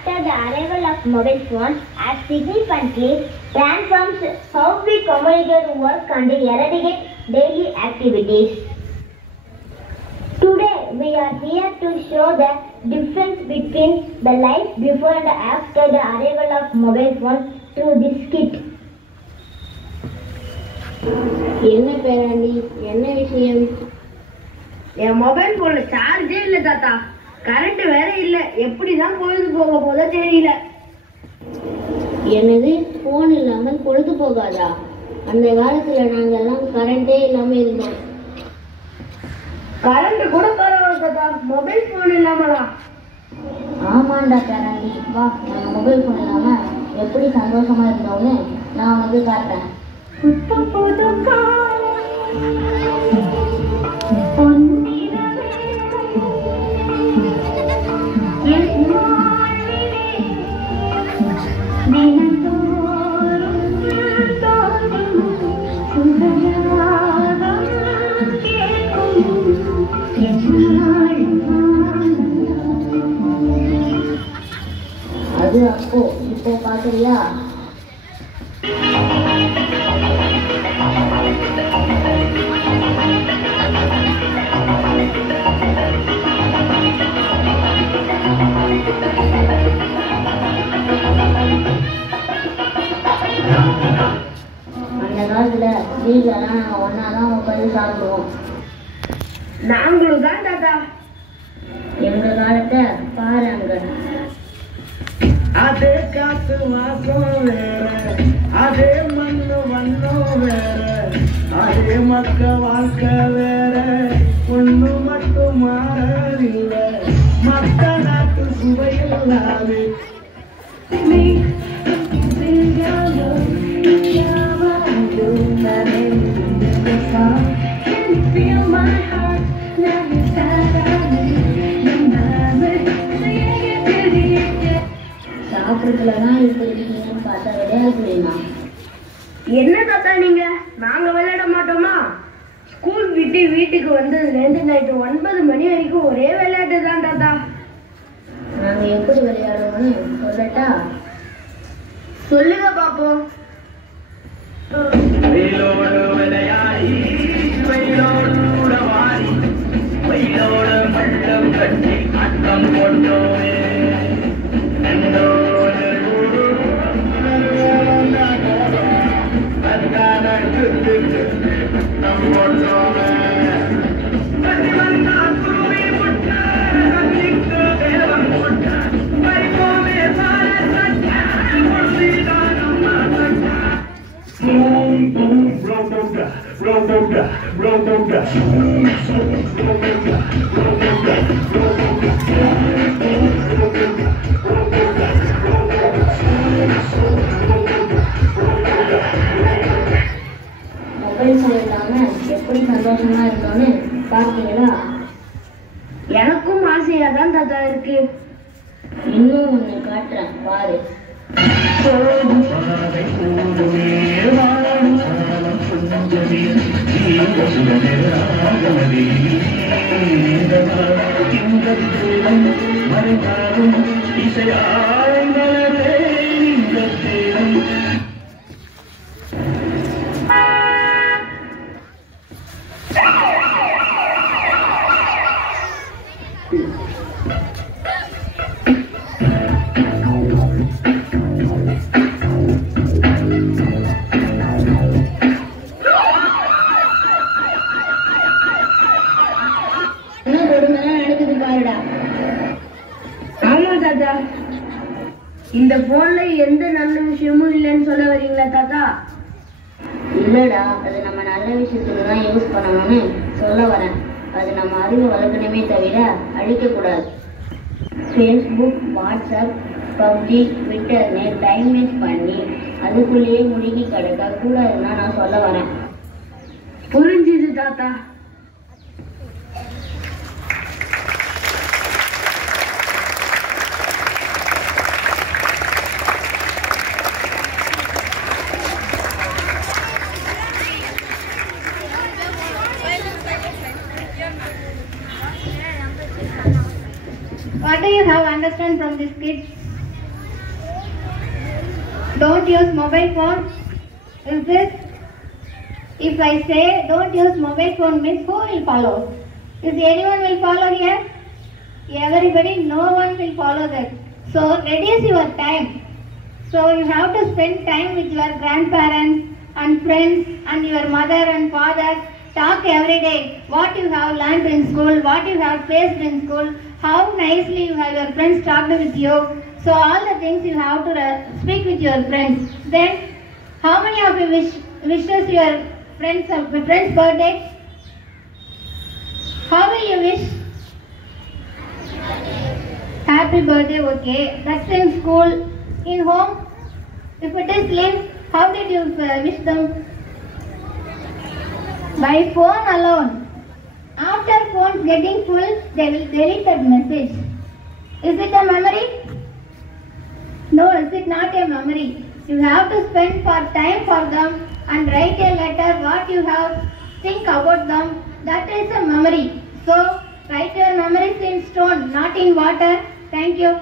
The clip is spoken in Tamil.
after the arrival of mobile phones has significantly transformed how we communicate, work and eradicate daily activities. Today we are here to show the difference between the life before and after the arrival of mobile phones through this skit. என்ன பேராண்டி, என்ன விஷயம்? என் மொபைல் போன்ல சார்ஜே இல்ல தாத்தா, கரண்ட் வேற இல்ல, எப்படிதான் பொழுது போக போதோ தெரியல. எனது போன் இல்லாமல் பொழுது போகாதா? அந்த காலத்துல நாங்கெல்லாம் கரண்டே இல்லாம இருந்தோம். கரண்ட் கூட பரவாயில்ல தாத்தா, மொபைல் போன் இல்லாமலா? ஆமாண்டா பேராண்டி, வா நம்ம மொபைல் போன் இல்லாம எப்படி சந்தோஷமா இருந்தோம்னு நான் வந்து காட்டுறேன். அது அப்போ, இப்போ பாக்குறியா? அந்த காலத்துல வீட்டுலலாம் நாங்க ஒன்னாதான் உட்காந்து சாப்பிடுவோம். நாங்களும் தான் தாத்தா. எங்க காலத்தை பாருங்க. அதே காத்து வாசம் வேற, அதே மண்ணு வண்ணம் வேற, அதே மக்க வாழ்க்கை வேற, ஒண்ணு மட்டும் மாறவில்லை, மத்த நாட்டு சுவையில்லாது. சாப்பிட்றதுலதான் இப்படி இருக்கீங்கன்னு பார்த்தா விளையாட முடியுமா? என்ன தாத்தா நீங்க, நாங்க விளையாட மாட்டோமா? ஸ்கூல் விட்டு வீட்டுக்கு வந்ததுல இருந்து நைட்டு 9 மணி வரைக்கும் ஒரே விளையாட்டு தான் தாத்தா. நாங்க எப்படி விளையாடுவோம்னு சொல்லட்டா? சொல்லுங்க பாப்போம். வெயிலோடு விளையாடி, வெயிலோடு உறவாடி, வெயிலோடு பள்ளம் கட்டி ஆட்டம் போட்டோமே. மொபைல் ஃபோன் இல்லாம எப்படி சந்தோஷமா இருந்தோன்னு பார்த்தீங்களா? எனக்கும் ஆசையா தான் தாத்தா இருக்கு. இன்னும் ஒண்ணு காட்டுறேன் பாரு. ஆமா தாத்தா, இந்த போன்ல எந்த நல்ல விஷயமும் இல்லைன்னு சொல்ல வரீங்களா தாத்தா? இல்லடா, அது நம்ம நல்ல விஷயத்துக்கு தான் யூஸ் பண்ணணும்னு சொல்ல வரேன். அது நம்ம அறிவு வளர்க்கணுமே தவிர அழிக்கக்கூடாது. ஃபேஸ்புக், வாட்ஸ்அப், பப்ஜி, ட்விட்டர்னு டைம் வேஸ்ட் பண்ணி அதுக்குள்ளேயே முழுகி கிடக்க கூடாதுன்னு நான் சொல்ல வரேன். புரிஞ்சுது தாத்தா. What do you have understand from this skit? don't use mobile phone. Is this? If I say don't use mobile phone means who will follow? Is anyone will follow here? Everybody, no one will follow that. So reduce your time. So you have to spend time with your grandparents and friends and your mother and father. Talk every day. What you have learned in school, what you have faced in school, how nicely you have your friends talked with you. So all the things you have to speak with your friends. Then, how many of you wishes your friend's birthday? How will you wish? Happy birthday, okay. That's in school. In home, if it is leave, how did you wish them? By phone alone. After phone getting full, they will delete that message. Is it a memory? No, is it not a memory? You have to spend time for them and write a letter what you have, think about them. That is a memory. So, write your memories in stone, not in water. Thank you.